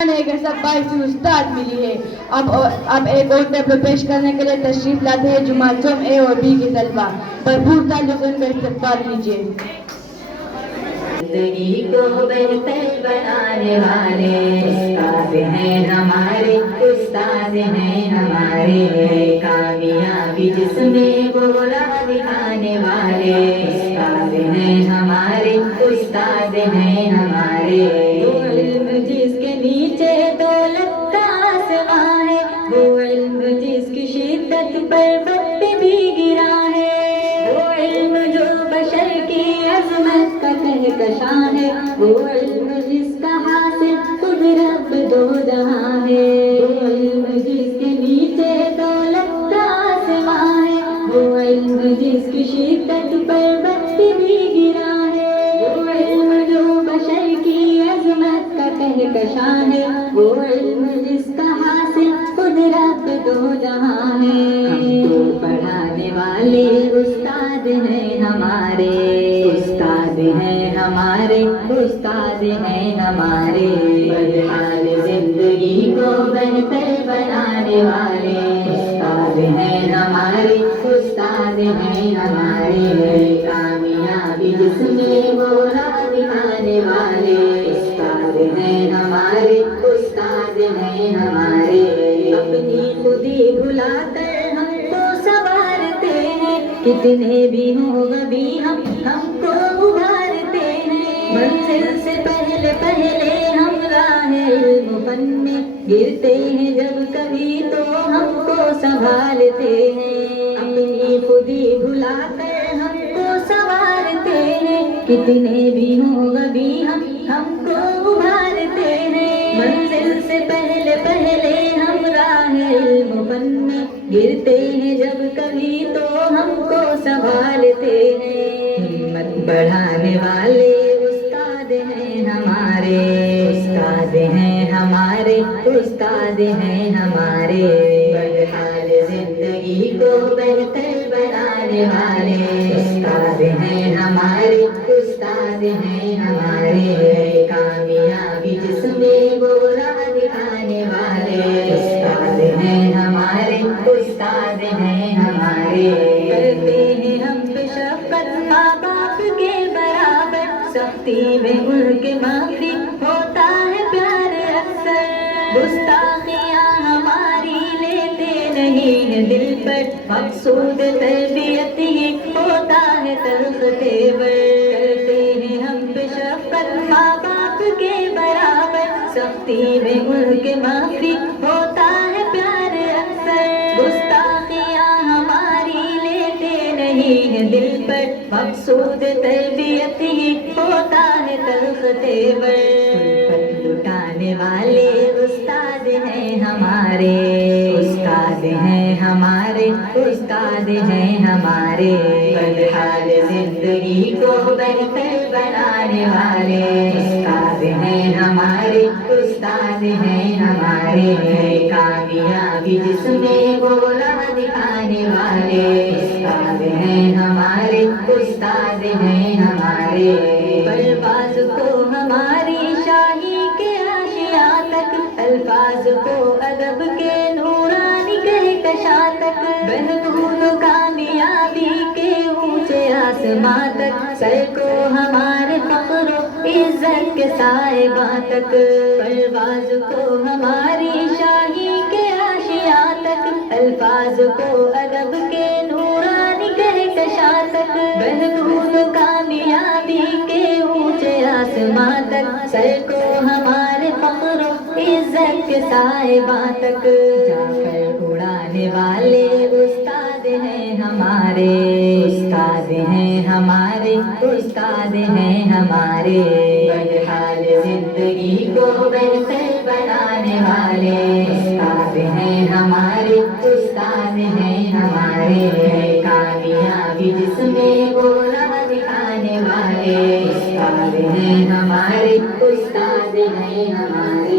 के सब 22 उस्ताद मिली है। अब एक और टेबल पेश करने के लिए तशरीफ लाते हैं जुमातुम ए और बी की तलबा। भरपूर ताल्लुक़ में इस्तक़बाल कीजिए। जिंदगी को बेहतर बनाने वाले उस्ताद हैं हमारे, उस्ताद हैं हमारे। कामयाबी जिसमें वो राह दिखाने वाले उस्ताद हैं हमारे, उस्ताद हैं हमारे। वो इल्म जिसके नीचे दौलत का आसमां है, वो इल्म जिसकी शिद्दत पर वक्त भी गिरा है, वो इल्म जो बशर की अज़मत का कहकशां है, वो इल्म जिसका हासिल खुद रब दो जहां है। वो इल्म जिसके नीचे दौलत का आसमां है, वो इल्म जिसकी शिद्दत पर वक्त भी गिरा है, वो इल्म जो बशर की अज़मत का कहकशां है, वो इल्म जिसका हासिल खुद रब दो जहां है। हमको पढ़ाने वाले उस्ताद हैं हमारे, उस्ताद हैं हमारे, उस्ताद हैं हमारे। बदहाल जिंदगी को बेहतर बनाने वाले उस्ताद हैं हमारे, उस्ताद हैं हमारे। कामयाबी जिसमें वो राह दिखाने वाले उस्ताद हैं हमारे, उस्ताद हैं हमारे। अपनी खुदी भुलाकर हमको संवारते हैं, कितने भी हो कभी हमको उभारते हैं। मंजिल से पहले पहले हम राहे इल्म फन में गिरते हैं, जब कभी तो हमको संभालते हैं। अपनी खुदी भुलाकर हमको संवारते हैं, कितने भी हो कभी हमको उभारते हैं। मंजिल से पहले पहले हम राहे इल्म फन में गिरते हैं, जब कभी तो हमको संभालते हैं। हिम्मत बढ़ाने वाले उस्ताद हैं हमारे, उस्ताद हैं हमारे, उस्ताद हैं हमारे। बदहाल जिंदगी को बेहतर बनाने वाले उस्ताद हैं हमारे, उस्ताद हैं हमारे। कामयाबी जिसमें वो राह दिखाने वाले उस्ताद हैं हमारे, उस्ताद हैं हमारे। करते हैं हम पे शफ़क़त माँ बाप के बराबर, सख्ती में उनके माफी होता है प्यार अक्सर। गुस्ताखियाँ हमारी लेते नहीं है दिल पर, मकसूद तरबियत ही होता है तल्ख़ तेवर। करते हैं हम पे शफ़क़त माँ बाप के बराबर, सख्ती में उनके माफी होता है प्यार अक्सर। गुस्ताखियाँ हमारी लेते नहीं है दिल पर, मकसूद तरबियत ही होता है तल्ख़ तेवर। उल्फत लुटाने वाले उस्ताद हैं हमारे, उस्ताद हैं हमारे, उस्ताद हैं हमारे। बदहाल जिंदगी को बेहतर बनाने वाले उस्ताद हैं हमारे, उस्ताद हैं हमारे। कामयाबी जिसमें वो राह दिखाने वाले उस्ताद हैं हमारे, उस्ताद हैं हमारे। परवाज़ को हमारी शाही के आशिया तक, अल्फाज को अदब के नूरानी कहकशां तक, बहबूद कामयाबी के ऊंचे आसमां तक, सर को हमारे फ़ख्र इज्जत के साहिबा तक। परवाज़ को हमारी शाही के आशिया तक, अल्फाज को अदब के नूरानी कहकशां तक, बहबूद कामयाबी के ऊंचे आसमां तक, सर को हमारे फ़ख्र इज्जत के साहिबा तक। जाकर उड़ाने वाले उस्ताद हैं हमारे, उस्ताद हैं हमारे, उस्ताद हैं हमारे। बदहाल जिंदगी को बेहतर बनाने वाले उस्ताद हैं हमारे, उस्ताद हैं हमारे। कामयाबी जिसमें वो राह दिखाने वाले उस्ताद हैं हमारे, उस्ताद हैं हमारे।